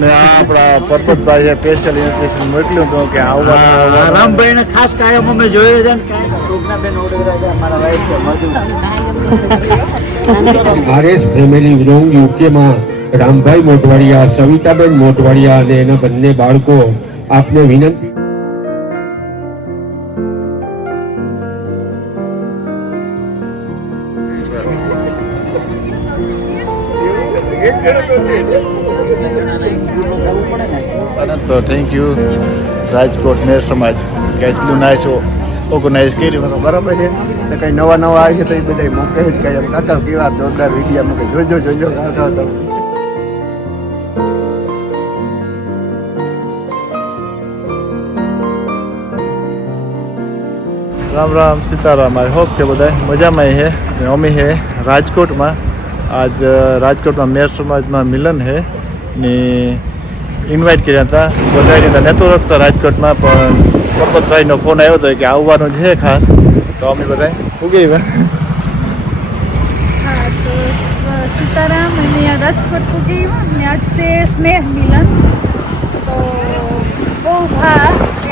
ને આપણા પરબતભાઈએ special invitation મોકલ્યું હતું કે આવવાનું. રામભાઈને ખાસ કાયમ અમે જોઈએ છે ને કાંઈ શોભનાબેન ઓડેરા છે અમારા વાઈફ છે મધુ. આરએસ ફેમિલી વ્લોગ યુકેમાં રામભાઈ મોટવાડિયા, સવિતાબેન મોટવાડિયા અને એના બંને બાળકો આપને વિનંતી. તો થેન્ક યુ રાજકોટ મેર સમાજ કે એટલું નાઇસ ઓર્ગનાઇઝ કર્યું બરાબર છે ને કંઈ નવા આવી તો એ બધા મોકલે જ કંઈ એમ કાકા કેવા જોરદાર વિડીયો મૂકે જોજો રામ રામ સીતારામ. આઈ હોપ કે બધા મજામાં છે ને અમે છે રાજકોટમાં. આજ રાજકોટમાં મેર સમાજમાં મિલન છે ને ઇન્વાઇટ કર્યા હતા બધાની તો નહોતું રાખતા રાજકોટમાં, પણ પરબતભાઈનો ફોન આવ્યો હતો કે આવવાનું છે ખાસ, તો અમે બધા ઉગી ગયા. हाँ तो सीताराम मैंने यहाँ राजकोट को गई हूँ मैं आज से स्नेह मिलन तो बहू भा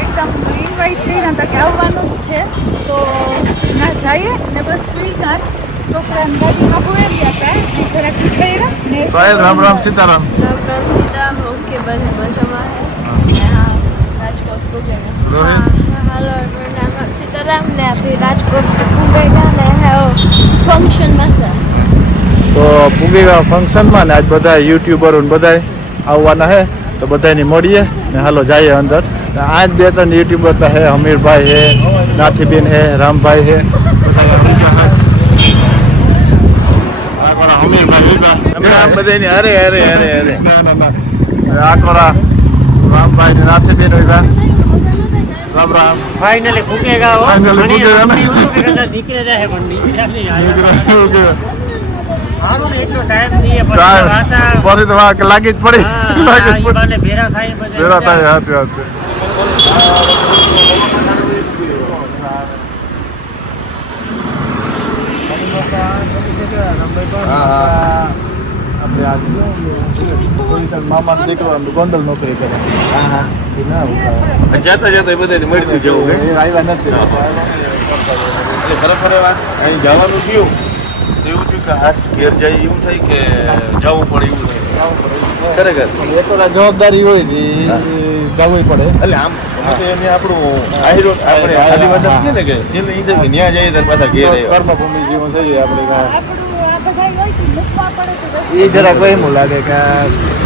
एकदम इन्वाइट थी ना था कि આવવાનું જ છે તો ના જઈએ ને બસ કોઈ છોકરાને ગાડીમાં હોય ગયા હતા જરાક ખીખેરા ને સાહેબ રામ રામ સીતારામ. राम राम सीताराम ओके बस मजाમાં है हाँ राजकोट को गए हाँ हेलो मेरा नाम है सीताराम ने अभी राजकोट को गए ने है फंक्शन में से તો પૂગી ગયા ફંક્શનમાં ને આજ બધા યુટ્યુબરો ને બધા આવવાના છે તો બધાની મળીએ ને હાલો જઈએ અંદર. આજ 2-3 યુટ્યુબર તો છે, હમીરભાઈ છે, નાથીબેન છે, રામભાઈ છે, બધાની અરે આ કોરા રામભાઈ ને નાથીબેન હોય. રામ રામ. ફાઇનલી ફૂકેગા હો. Finally ફૂકેગા ને. દીકરે જાય પણ પછી તો વાંક લાગી જ પડી. ભેરા થાય ભેરા થાય. સાચી વાત છે. મામા દીકરો ગોંડલ નોકરી કરે. જતા જતા બધાને મળતું જવું આવ્યા નથી. એટલે ખરેખર વાત અહીં જવાનું થયું એવું થયું કે હાથ ઘેર જાય એવું થાય કે જવું પડે એવું થાય ખરેખર. એ તો જવાબદારી હોય જવું પડે. એટલે આમ એને આપણું આહિરો આપણે આદિવાસી કહીએ ને કે છેલ્લે એ થાય કે ન્યા જાય ત્યારે પાછા ઘેર આવ્યા. કર્મભૂમિ જીવન થઈ જાય આપણે. આપણું આ બધા હોય કે મૂકવા પડે તો એ જરાક વહેમું લાગે કે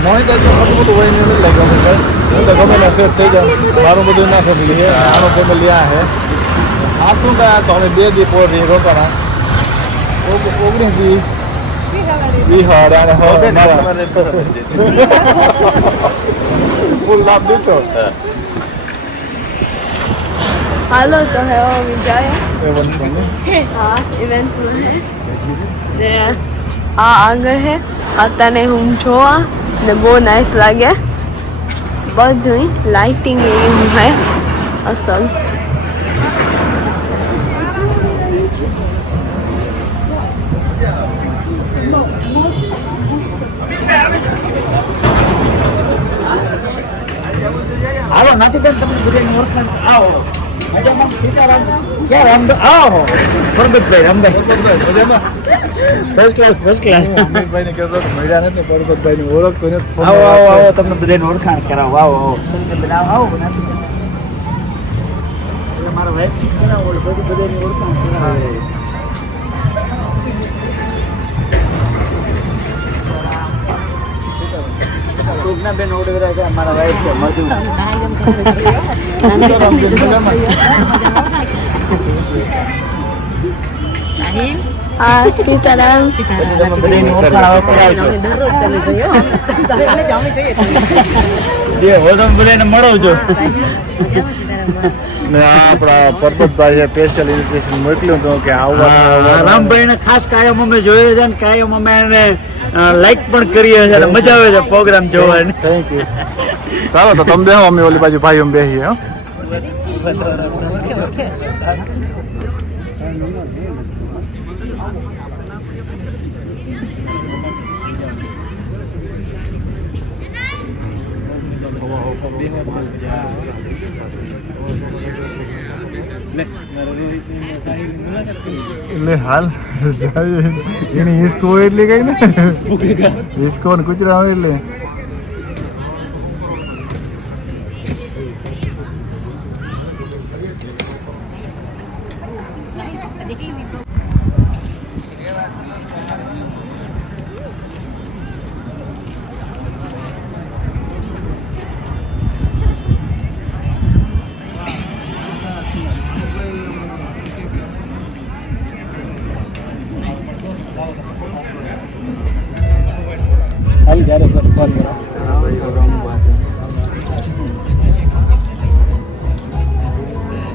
મોહિત મોટું મોટું વહી નહીં લાગે તો ગમે ના સેટ થઈ જાય. મારું બધું ના ફેમિલી છે, આનો ફેમિલી આ છે. આ શું કહ્યા તો અમે 2 દી પોરી રોકાણા 19 દી બિહાર અને ફૂલ લાભ દીધો. हेलो तो है वो विजय એ વંશો हाँ इवेंट में है ने आ આગળ है અત્યારે હું જોવા ને બહુ નાઇસ લાગે બધું લાઇટિંગ એવું હે અસલ હાલો નથી બેન તમને બધાની ઓળખાણ આવો મજામાં સીતારામ ક્યાં રામ આવો પરબતભાઈ રામભાઈ ફર્સ્ટ ક્લાસ અમીરભાઈ ને કહેતો તો મળ્યા નથી, પરબતભાઈ ની ઓળખ કોઈને આવો તમને બધાની ઓળખાણ કરાવો આવો સંજયબેન આવો મારા વાઈફ કરાવો બધાની ઓળખાણ કરાવો. શોભનાબેન ઓડેરા છે અમારા વાઈફ છે મધુ. હા સીતારામ બધાની ઓળખાણ આવો કરાવજો. બધાને મળવજો. ને આ આપણા પરબતભાઈએ સ્પેશિયલ ઇન્વિટેશન મોકલ્યું હતું કે આવવાનું. રામભાઈને ખાસ કાયમ અમે જોઈએ છે ને કાયમ અમે એને લાઈક પણ કરીએ છીએ અને મજા આવે છે પ્રોગ્રામ જોવાની. Thank you. ચાલો તો તમે બેહો, અમે ઓલી બાજુ ભાઈઓ બેસીએ. હો એટલે હાલ એની હિસ્કો હોય એટલે કઈ ને હિસ્કો ને કૂતરા હોય એટલે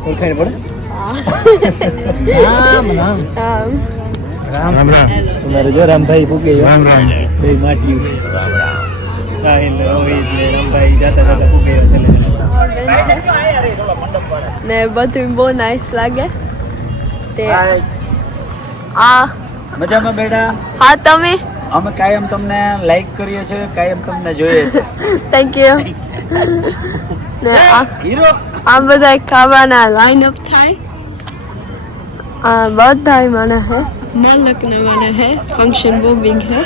ઓળખાણ પડે રામ રામ તમારે જો રામભાઈ પૂગે રામ રામ બે માટી સાહિલ રોહિત ને રામભાઈ જાતા જાતા પૂગે ને બધું બહુ નાઇસ લાગે તે આ મજામાં બેટા હા તમે અમે કાયમ તમને લાઈક કરીએ છીએ કાયમ તમને જોઈએ છે થેન્ક યુ ને હીરો આ બધા ખાવાના લાઈન અપ થાય આ બધા મને હે માલક ને મને હે ફંक्शन બહુ બિગ હે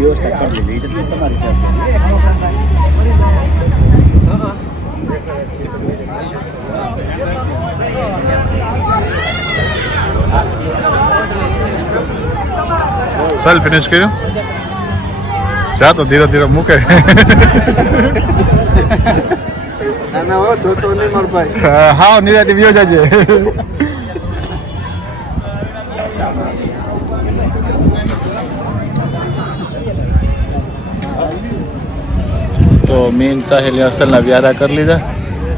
વ્યવસ્થા કરી દીધી તમારી ચાલ ફિનિશ કર્યું જા તો ધીરે ધીરે મૂકે હા નિરાતે વિયો જાજે. તો મેન સાહેલ અસલના વ્યારા કરી લીધા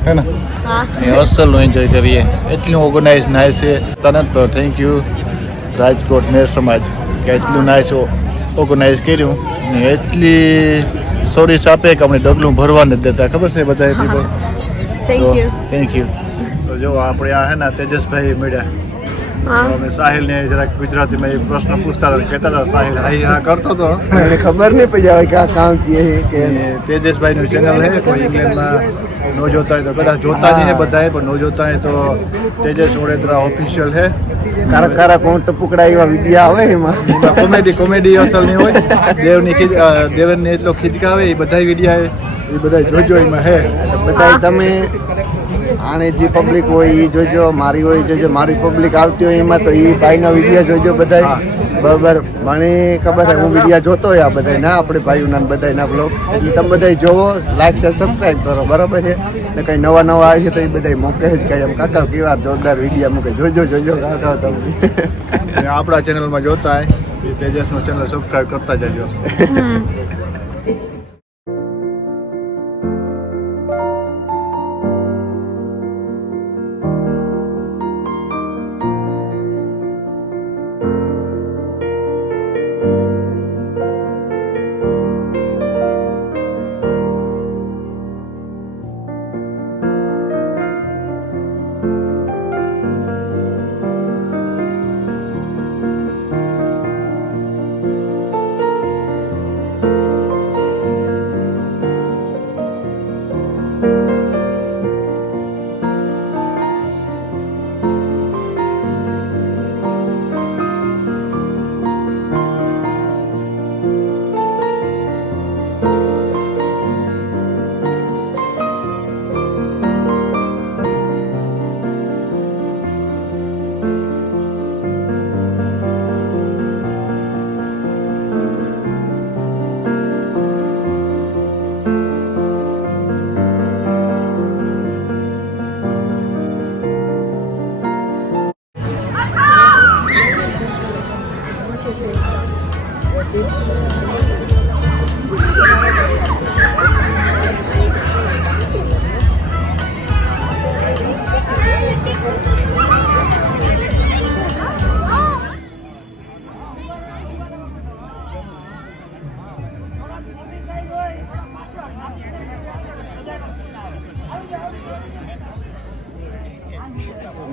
હે ને હા ને અસલનું એન્જોય કરીએ. એટલું ઓર્ગેનાઇઝ નાઇસ છે તરત થેન્ક યુ રાજકોટ મેર સમાજ કે એટલું નાઇસ ઓર્ગેનાઇઝ કર્યું ને એટલી સર્વિસ આપે કે અમને ડગલું ભરવા નથી દેતા ખબર છે બધા people. Thank you. Thank you. તો જો આપણે આ હે ને તેજસભાઈ મળ્યા. હા તો અમે સાહિલને જરાક ગુજરાતીમાં એક પ્રશ્ન પૂછતા હતા કહેતા હતા સાહિલ હાઈ હા કરતો હતો. એને ખબર નહીં પડી આવે કે આ કામ કે અને તેજસભાઈનું ચેનલ છે કોઈ ઇંગ્લેન્ડમાં ન જોતા હોય તો કદાચ જોતા નહીં હે બધાએ પણ ન જોતા હોય તો તેજસ ઓડેદરા ઓફિશિયલ છે. કારા કારા કોણ ટપુકડા એવા વિડીયો આવે એમાં કોમેડી અસલની હોય દેવનને એટલો ખીચકાવે એ બધા વિડીયા એ બધા જોજો એમાં હે. બધા તમે આને જે પબ્લિક હોય એ જોજો, મારી હોય જોજો, મારી પબ્લિક આવતી હોય એમાં તો એ ભાઈના વિડીયો જોજો બધા. બરાબર મને ખબર છે હું વિડીયો જોતો હોય આ બધા ના આપણે ભાઈઓના બધાના બ્લોગ એટલે તમે બધા જોવો, લાઈક શેર સબસ્ક્રાઈબ કરો બરાબર છે. ને કંઈ નવા આવે છે તો એ બધા મોકલે જ કાંઈ એમ કાકા કેવા જોરદાર વિડીયો મૂકે જોજો કાકા તમે આપણા ચેનલમાં જોતા હોય એ તેજસનું ચેનલ સબસ્ક્રાઈબ કરતા જજો.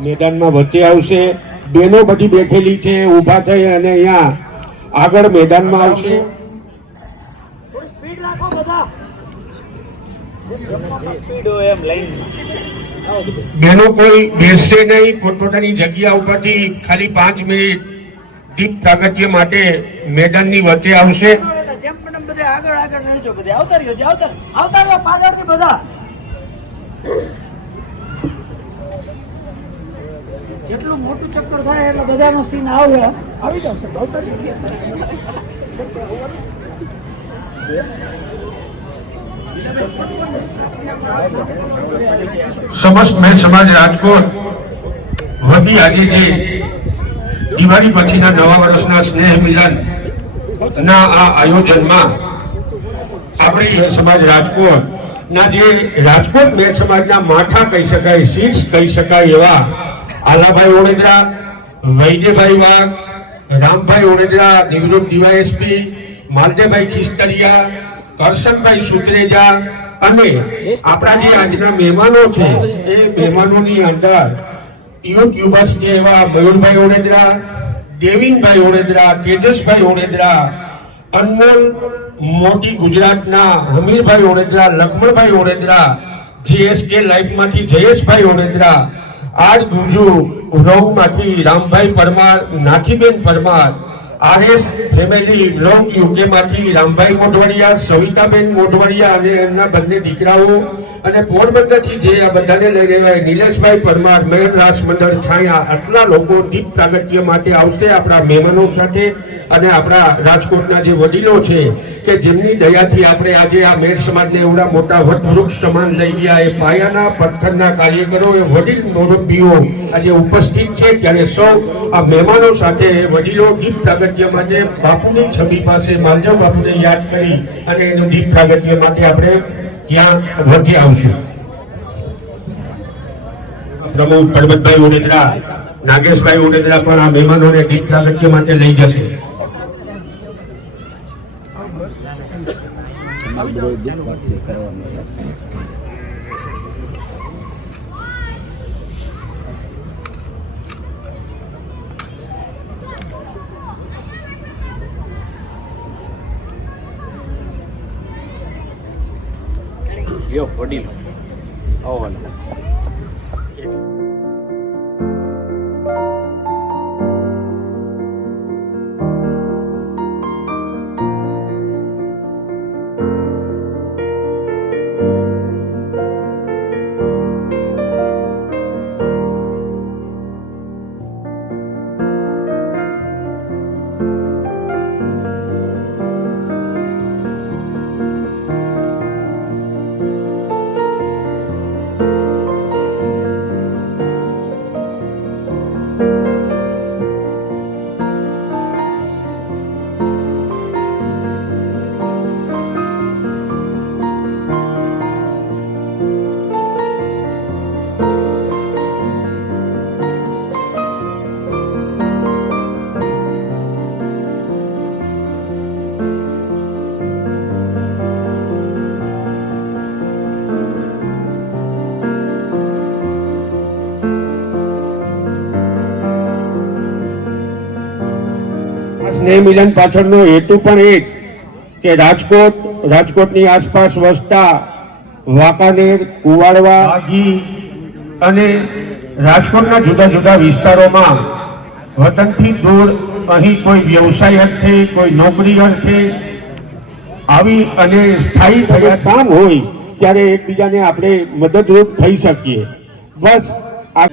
મેદાનમાં વચ્ચે આવશે, બેનો બધી બેઠેલી છે ઊભા થઈ અને અહીંયા આગળ મેદાનમાં આવશે. બેનો કોઈ બેસશે નહીં, પોતપોતાની જગ્યા ઉપરથી ખાલી 5 મિનિટ દીપ પ્રાગટ્ય માટે મેદાનની વચ્ચે આવશે. જેટલું મોટું ચક્કર થાય એટલે બધાનો સીન આવી જશે. સમસ્ત મેર સમાજ રાજકોટ વતી આજે જે દિવાળી પછીના નવા વર્ષના સ્નેહ મિલન ના આ આયોજનમાં આપણે મેર સમાજ રાજકોટ ના જે રાજકોટ મેર સમાજના માથા કહી શકાય, શીર્ષ કહી શકાય એવા આલાભાઈ ઓડેદરા, વૈદ્યભાઈ વાઘ, રામભાઈ ઓડેદરા, નિવૃત્ત ડીવાયએસપી, માલદેભાઈ ખિસ્તરિયા, કરશનભાઈ સુત્રેજા અને આપણા જે આજના મહેમાનો છે એ મહેમાનોની અંદર યુટ્યુબર્સ છે એવા મયુરભાઈ ઓડેદરા, દેવિનભાઈ ઓડેદરા, તેજસભાઈ ઓડેદરા, અનમોલ મોટી ગુજરાતના હમીરભાઈ ઓડેદરા, લક્ષ્મણભાઈ ઓડેદરા, જીએસકે લાઈફમાંથી જયેશભાઈ ઓડેદરા, આર ગુજુ રોંગમાંથી રામભાઈ પરમાર, નાથીબેન પરમાર, આરએસ ફેમિલી રોંગ યુકેમાંથી રામભાઈ મોઢવાડિયા, સવિતાબેન મોઢવાડિયા અને એમના બંને દીકરાઓ અને પોરબંદરથી જે આ બધાને લઈ રહ્યા નિલેશભાઈ પરમાર, મેયર રાસ મંડળ છાયા, આટલા લોકો દીપ પ્રાગટ્ય માટે આવશે આપણા મહેમાનો સાથે અને આપણા રાજકોટના જે વડીલો છે કે કે જેમની દયાથી આપણે આજે આ મેર સમાજને એવડા મોટા વટવૃક્ષ સમાન લઈ ગયા. એ પાયાના પથ્થરના કાર્યકરો, એ વડીલ મુરબ્બીઓ આજે ઉપસ્થિત છે. ત્યારે સૌ આ મહેમાનો સાથે વડીલો દીપ પ્રાગટ્ય માટે બાપુની છબી પાસે માલજાવ બાપુને યાદ કરી અને એનું દીપ પ્રાગટ્ય માટે આપણે ત્યાં વચ્ચે આવશું. પ્રમુખ પરબતભાઈ ઓડેદરા, નાગેશભાઈ ઓડેદરા પણ આ મહેમાનોને દીપ પ્રાગટ્ય માટે લઈ જશે. વડીલો આવવાના. સ્નેહ મિલન પાછળનો હેતુ પણ એ જ કે રાજકોટની આસપાસ વસતા વાંકાનેર, કુવાડવા, વાઘી અને રાજકોટના જુદા જુદા વિસ્તારોમાં વતનથી દૂર અહીં કોઈ વ્યવસાય અર્થે, કોઈ નોકરી અર્થે આવી અને સ્થાયી થયા કામ હોય ત્યારે એકબીજાને આપણે મદદરૂપ થઈ શકીએ. બસ આ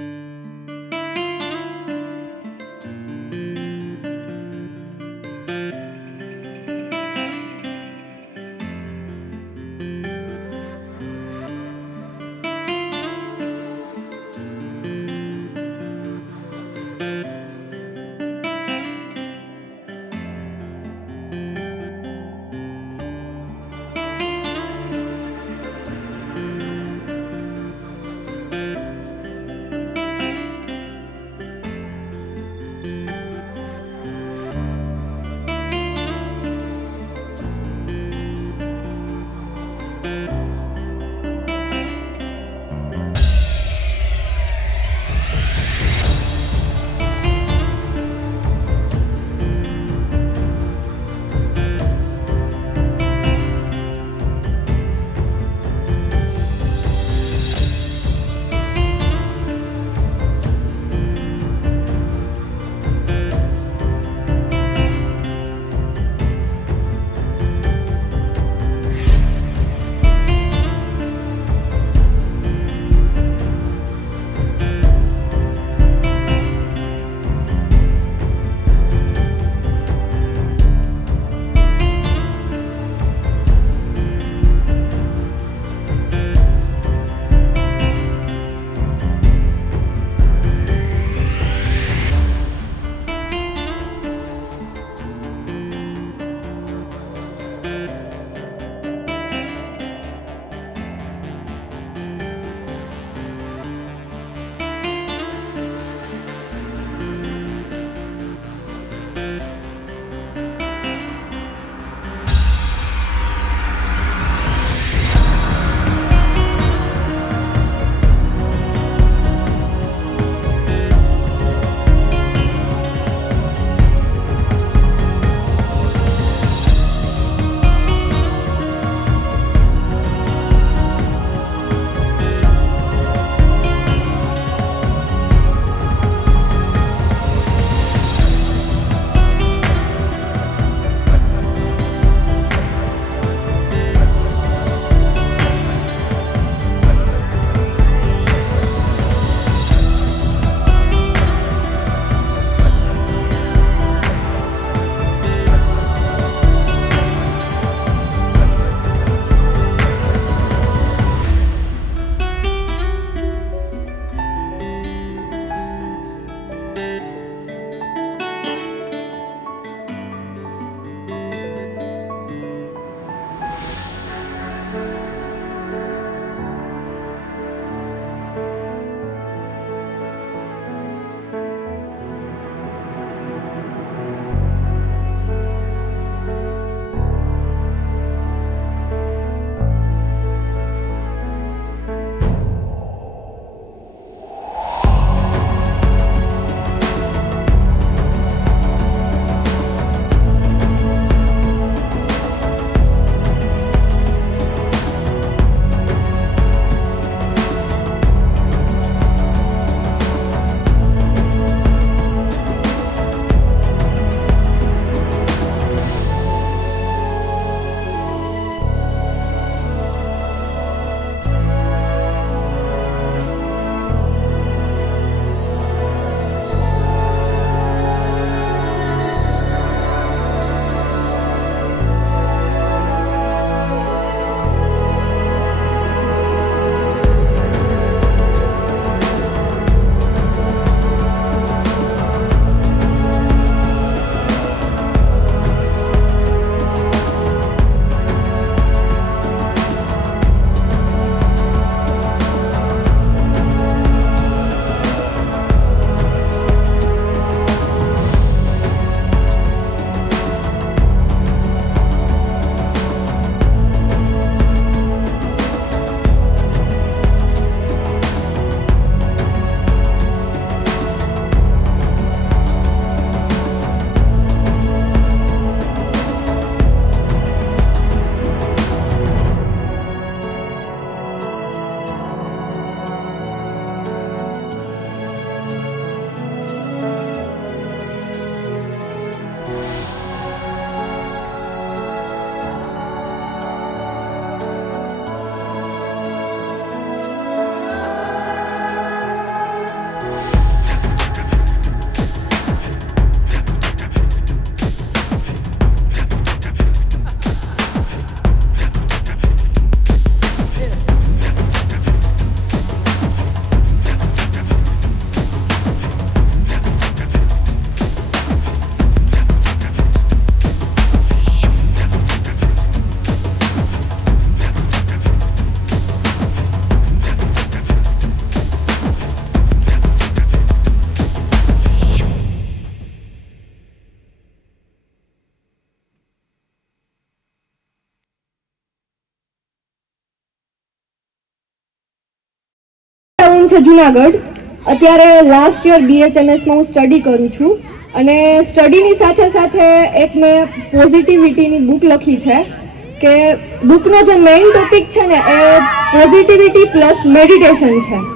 હોમટાઉન છે જુનાગઢ. અત્યારે લાસ્ટ યર BHMSમાં હું સ્ટડી કરું છું અને સ્ટડીની સાથે સાથે એક મેં પોઝિટિવિટીની બુક લખી છે કે બુકનો જે મેઇન ટોપિક છે ને એ પોઝિટિવિટી પ્લસ મેડિટેશન છે.